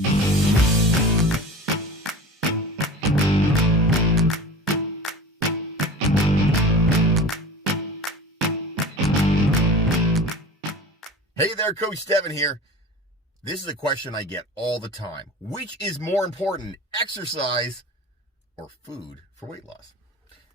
Hey there, Coach Devin here. This is a question I get all the time. Which is more important, exercise or food for weight loss?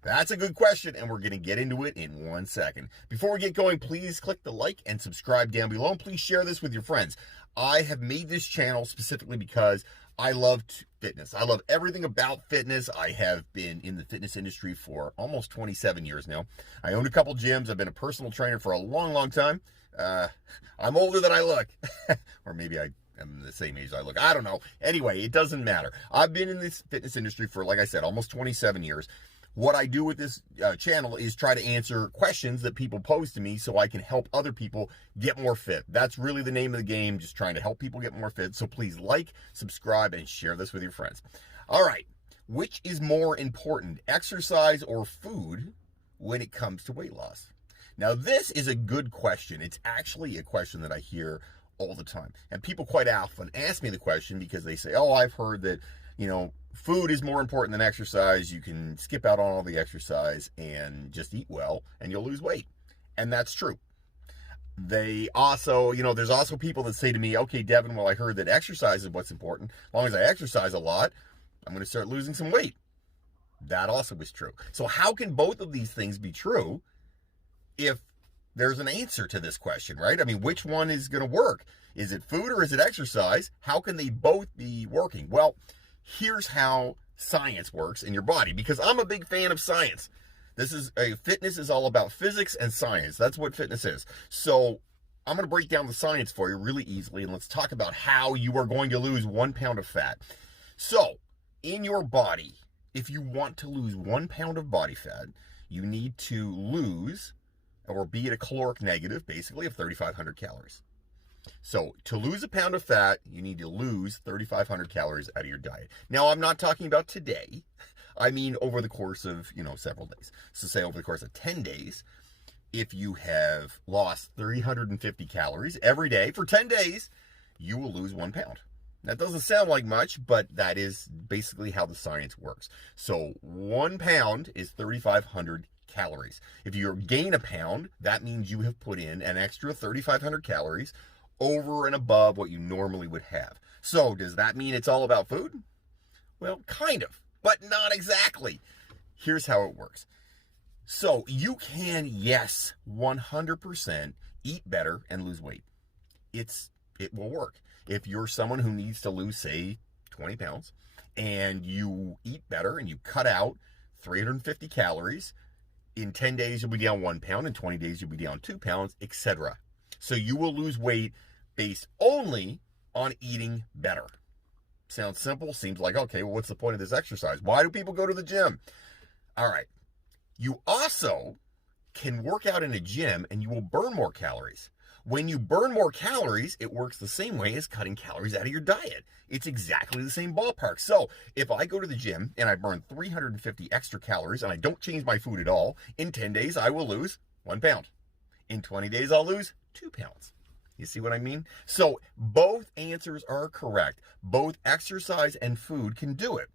That's a good question, and we're going to get into it in 1 second. Before we get going, please click the like and subscribe down below, and please share this with your friends. I have made this channel specifically because I love fitness. I love everything about fitness. I have been in the fitness industry for almost 27 years now. I own a couple gyms. I've been a personal trainer for a long, long time. I'm older than I look. Or maybe I am the same age I look. I don't know. Anyway, it doesn't matter. I've been in this fitness industry for, like I said, almost 27 years. What I do with this channel is try to answer questions that people pose to me so I can help other people get more fit. That's really the name of the game, just trying to help people get more fit. So please like, subscribe, and share this with your friends. All right, which is more important, exercise or food when it comes to weight loss? Now, this is a good question. It's actually a question that I hear all the time. And people quite often ask me the question because they say, oh, I've heard that, food is more important than exercise. You can skip out on all the exercise and just eat well and you'll lose weight. And that's true. They also, there's also people that say to me, okay, Devin, well, I heard that exercise is what's important. As long as I exercise a lot, I'm going to start losing some weight. That also is true. So how can both of these things be true if there's an answer to this question, right? I mean, which one is going to work? Is it food or is it exercise? How can they both be working? Well, here's how science works in your body, because I'm a big fan of science. Fitness is all about physics and science. That's what fitness is. So I'm going to break down the science for you really easily, and let's talk about how you are going to lose 1 pound of fat. So in your body, if you want to lose 1 pound of body fat, you need to lose or be at a caloric negative, basically, of 3,500 calories. So to lose a pound of fat, you need to lose 3,500 calories out of your diet. Now, I'm not talking about today. I mean over the course of, several days. So say over the course of 10 days, if you have lost 350 calories every day for 10 days, you will lose 1 pound. That doesn't sound like much, but that is basically how the science works. So 1 pound is 3,500 calories. If you gain a pound, that means you have put in an extra 3,500 calories over and above what you normally would have. So does that mean it's all about food? Well, kind of, but not exactly. Here's how it works. So you can, yes, 100% eat better and lose weight. It will work. If you're someone who needs to lose, say, 20 pounds, and you eat better and you cut out 350 calories, in 10 days, you'll be down 1 pound. In 20 days, you'll be down 2 pounds, etc. So you will lose weight based only on eating better. Sounds simple. Seems like, okay, well, what's the point of this exercise? Why do people go to the gym? All right. You also can work out in a gym and you will burn more calories. When you burn more calories, it works the same way as cutting calories out of your diet. It's exactly the same ballpark. So if I go to the gym and I burn 350 extra calories and I don't change my food at all, in 10 days, I will lose 1 pound. In 20 days, I'll lose 2 pounds. You see what I mean? So both answers are correct. Both exercise and food can do it.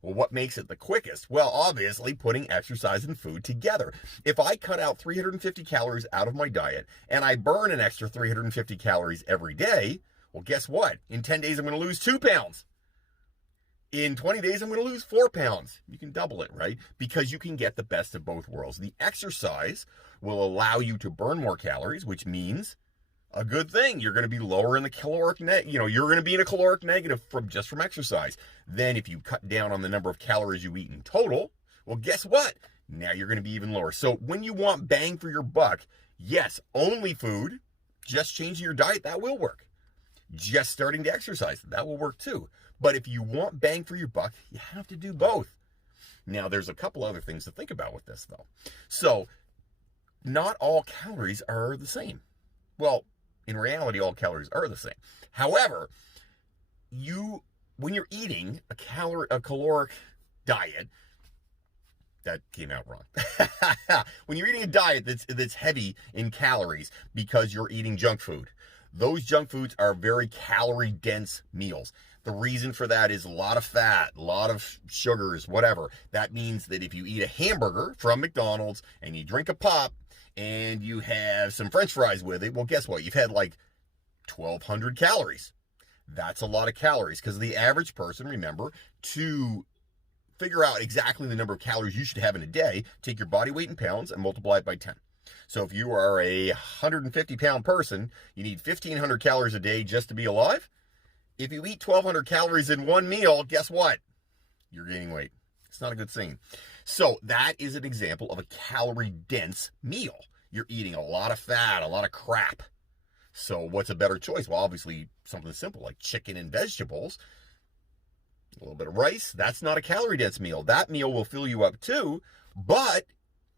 Well, what makes it the quickest? Well, obviously, putting exercise and food together. If I cut out 350 calories out of my diet and I burn an extra 350 calories every day, well, guess what? In 10 days, I'm going to lose 2 pounds. In 20 days, I'm going to lose 4 pounds. You can double it, right? Because you can get the best of both worlds. The exercise will allow you to burn more calories, which means a good thing. You're going to be lower in the caloric you're going to be in a caloric negative from exercise. Then if you cut down on the number of calories you eat in total, well, guess what? Now you're going to be even lower. So when you want bang for your buck, yes, only food, just changing your diet, that will work. Just starting to exercise, that will work too. But if you want bang for your buck, you have to do both. Now, there's a couple other things to think about with this, though. So not all calories are the same. Well, in reality, all calories are the same. However, when you're eating a caloric diet, that came out wrong. When you're eating a diet that's heavy in calories because you're eating junk food, those junk foods are very calorie dense meals. The reason for that is a lot of fat, a lot of sugars, whatever. That means that if you eat a hamburger from McDonald's and you drink a pop and you have some French fries with it, well, guess what? You've had like 1,200 calories. That's a lot of calories because the average person, remember, to figure out exactly the number of calories you should have in a day, take your body weight in pounds and multiply it by 10. So if you are a 150-pound person, you need 1,500 calories a day just to be alive. If you eat 1,200 calories in one meal, guess what? You're gaining weight. It's not a good scene. So that is an example of a calorie-dense meal. You're eating a lot of fat, a lot of crap. So what's a better choice? Well, obviously something simple like chicken and vegetables. A little bit of rice, that's not a calorie-dense meal. That meal will fill you up too, but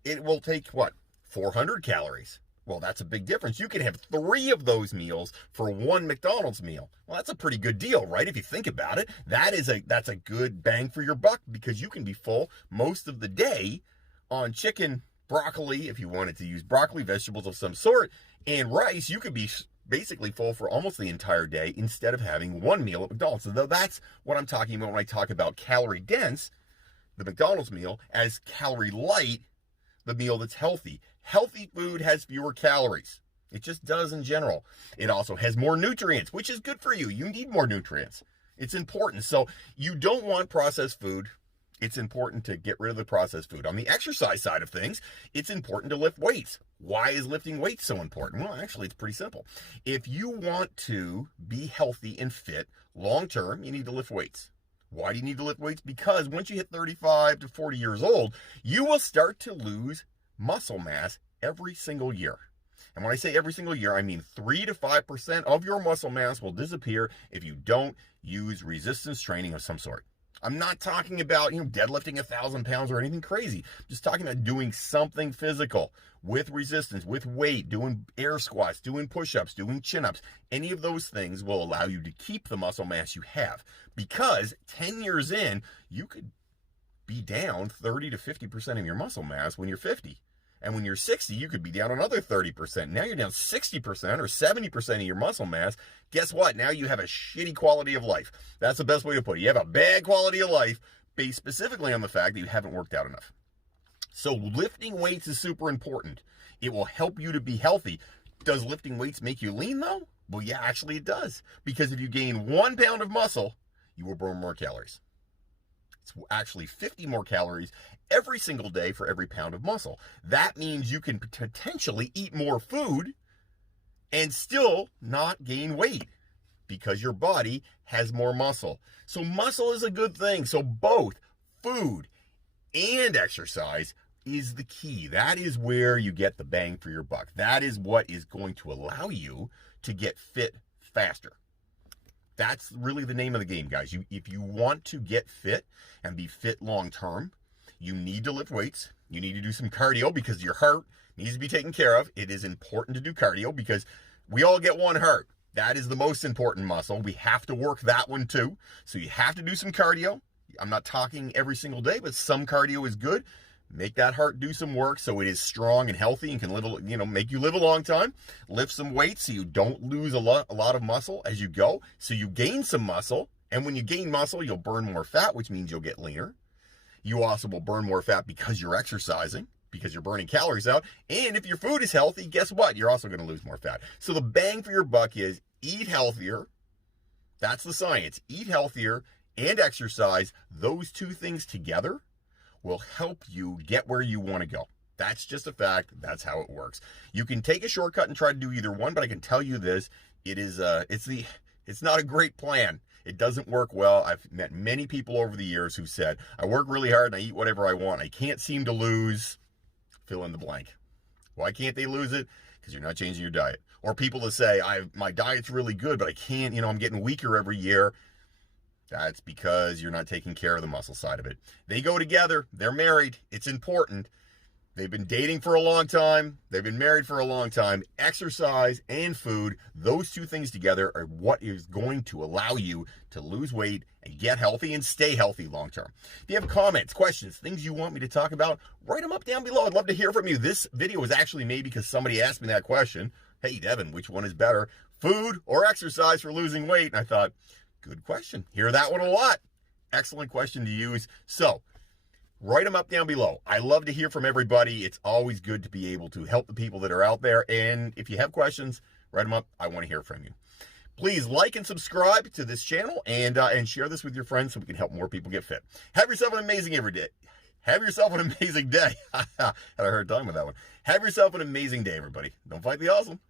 it will take, what, 400 calories? Well, that's a big difference. You can have 3 of those meals for one McDonald's meal. Well, that's a pretty good deal, right? If you think about it, that's a good bang for your buck because you can be full most of the day on chicken, broccoli, if you wanted to use broccoli, vegetables of some sort, and rice. You could be basically full for almost the entire day instead of having one meal at McDonald's. So that's what I'm talking about when I talk about calorie dense, the McDonald's meal, as calorie light, the meal that's healthy. Healthy food has fewer calories. It just does in general. It also has more nutrients, which is good for you. You need more nutrients. It's important. So you don't want processed food. It's important to get rid of the processed food. On the exercise side of things, it's important to lift weights. Why is lifting weights so important? Well, actually, it's pretty simple. If you want to be healthy and fit long term, you need to lift weights. Why do you need to lift weights? Because once you hit 35 to 40 years old, you will start to lose muscle mass every single year. And when I say every single year, I mean 3 to 5% of your muscle mass will disappear if you don't use resistance training of some sort. I'm not talking about, deadlifting 1,000 pounds or anything crazy. I'm just talking about doing something physical with resistance, with weight, doing air squats, doing push-ups, doing chin-ups. Any of those things will allow you to keep the muscle mass you have. Because 10 years in, you could be down 30 to 50% of your muscle mass when you're 50. And when you're 60, you could be down another 30%. Now you're down 60% or 70% of your muscle mass. Guess what? Now you have a shitty quality of life. That's the best way to put it. You have a bad quality of life based specifically on the fact that you haven't worked out enough. So lifting weights is super important. It will help you to be healthy. Does lifting weights make you lean though? Well, yeah, actually it does. Because if you gain 1 pound of muscle, you will burn more calories. It's actually 50 more calories every single day for every pound of muscle. That means you can potentially eat more food and still not gain weight because your body has more muscle. So muscle is a good thing. So both food and exercise is the key. That is where you get the bang for your buck. That is what is going to allow you to get fit faster. That's really the name of the game, guys. If you want to get fit and be fit long term, you need to lift weights. You need to do some cardio because your heart needs to be taken care of. It is important to do cardio because we all get one heart. That is the most important muscle. We have to work that one too. So you have to do some cardio. I'm not talking every single day, but some cardio is good. Make that heart do some work so it is strong and healthy and can live, make you live a long time. Lift some weights so you don't lose a lot of muscle as you go. So you gain some muscle. And when you gain muscle, you'll burn more fat, which means you'll get leaner. You also will burn more fat because you're exercising, because you're burning calories out. And if your food is healthy, guess what? You're also going to lose more fat. So the bang for your buck is eat healthier. That's the science. Eat healthier and exercise. Those two things together will help you get where you want to go. That's just a fact. That's how it works. You can take a shortcut and try to do either one, but I can tell you this, it's not a great plan. It doesn't work well. I've met many people over the years who said, I work really hard and I eat whatever I want. I can't seem to lose, fill in the blank. Why can't they lose it? Because you're not changing your diet. Or people that say, my diet's really good, but I can't, I'm getting weaker every year. That's because you're not taking care of the muscle side of it. They go together. They're married. It's important. They've been dating for a long time. They've been married for a long time. Exercise and food, those two things together are what is going to allow you to lose weight and get healthy and stay healthy long term. If you have comments, questions, things you want me to talk about, write them up down below. I'd love to hear from you. This video was actually made because somebody asked me that question. Hey, Devin, which one is better, food or exercise for losing weight? And I thought, Good question. Hear that one a lot. Excellent question to use. So, write them up down below. I love to hear from everybody. It's always good to be able to help the people that are out there. And if you have questions, write them up. I want to hear from you. Please like and subscribe to this channel and share this with your friends so we can help more people get fit. Have yourself an amazing every day. Have yourself an amazing day. Had a hard time with that one. Have yourself an amazing day, everybody. Don't fight the awesome.